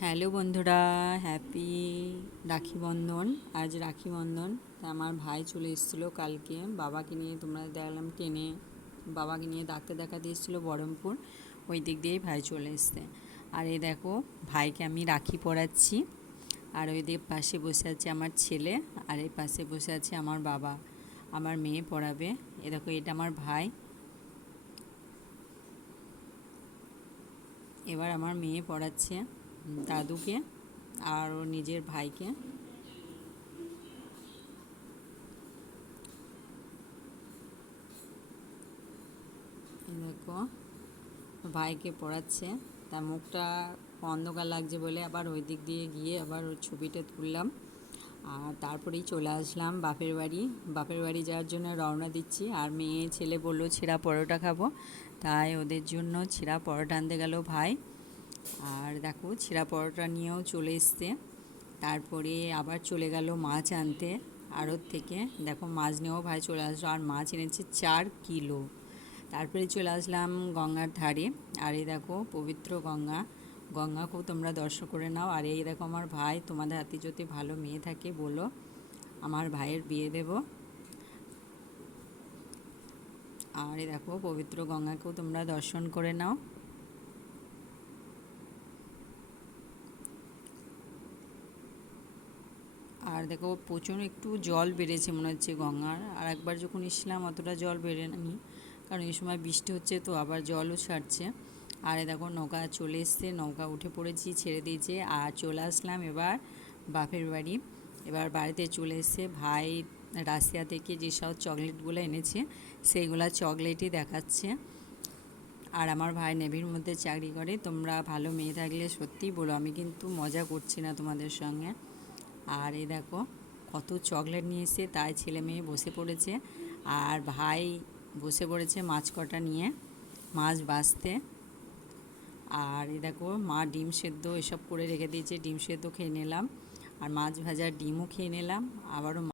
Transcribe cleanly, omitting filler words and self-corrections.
Hello বন্ধুরা, happy Rakhi Bandhan. আজ রাখি বন্ধন। তা আমার ভাই চলে এসেছিলো কালকে বাবাকে নিয়ে, তোমরা দেখলাম ট্রেনে বাবাকে নিয়ে ডাক্তার দেখাতে এসেছিলো বহরমপুর। ওই দিক দিয়েই ভাই চলে এসছে। আর এই দেখো, ভাইকে আমি রাখি পরাচ্ছি। আর ওই দিক পাশে বসে আছে আমার ছেলে, আর এই পাশে বসে আছে আমার বাবা। আমার মেয়ে পড়াবে। এ দেখো, এটা আমার ভাই। এবার আমার মেয়ে পড়াচ্ছে দাদুকে আর ওর নিজের ভাইকে। দেখো, ভাইকে পড়াচ্ছে। তার মুখটা অন্ধকার লাগছে বলে আবার ওই দিক দিয়ে গিয়ে আবার ওর ছবিটা তুললাম। আর তারপরেই চলে আসলাম বাপের বাড়ি। বাপের বাড়ি যাওয়ার জন্য রওনা দিচ্ছি। আর মেয়ে ছেলে বললো ছিঁড়া পরোটা খাবো, তাই ওদের জন্য ছিঁড়া পরোটা আনতে গেল ভাই। আর দেখো, ছিঁড়া পরোটা নিয়েও চলে এসছে। তারপরে আবার চলে গেল মাছ আনতে আড়ত থেকে। দেখো, মাছ নিয়েও ভাই চলে আসলো, আর মাছ এনেছে 4 কিলো। তারপরে চলে আসলাম গঙ্গার ধারে। আর এই দেখো পবিত্র গঙ্গা, গঙ্গাকেও তোমরা দর্শন করে নাও। আর এই দেখো আমার ভাই, তোমাদের হাতে যদি ভালো মেয়ে থাকে বলো, আমার ভাইয়ের বিয়ে দেব। আর এই দেখো পবিত্র গঙ্গাকেও তোমরা দর্শন করে নাও। আর দেখো, প্রচুর একটু জল বেড়েছে মনে হচ্ছে গঙ্গার। আর একবার যখন এসেছিলাম অতটা জল বেড়েনি, কারণ এই সময় বৃষ্টি হচ্ছে, তো আবার জলও ছাড়ছে। আর দেখো নৌকা চলে এসছে, নৌকা উঠে পড়েছি, ছেড়ে দিয়েছে। আর চলে আসলাম এবার বাপের বাড়ি। এবার বাড়িতে চলে এসে ভাই রাশিয়া থেকে যেসব চকলেটগুলো এনেছে সেইগুলো চকলেটই দেখাচ্ছে। আর আমার ভাই নেভির মধ্যে চাকরি করে। তোমরা ভালো মেয়ে থাকলে সত্যিই বলো, আমি কিন্তু মজা করছি না তোমাদের সঙ্গে। আর এই দেখো কত চকলেট নিয়ে এসে, তাই ছেলে মেয়ে বসে পড়েছে। আর ভাই বসে পড়েছে মাছ কটা নিয়ে, মাছ ভাজতে। আর এই দেখো, মা ডিম সেদ্ধ এসব করে রেখে দিয়েছে, ডিম সেদ্ধ খেয়ে নিলাম। আর মাছ ভাজার ডিমও খেয়ে নিলাম। আবারও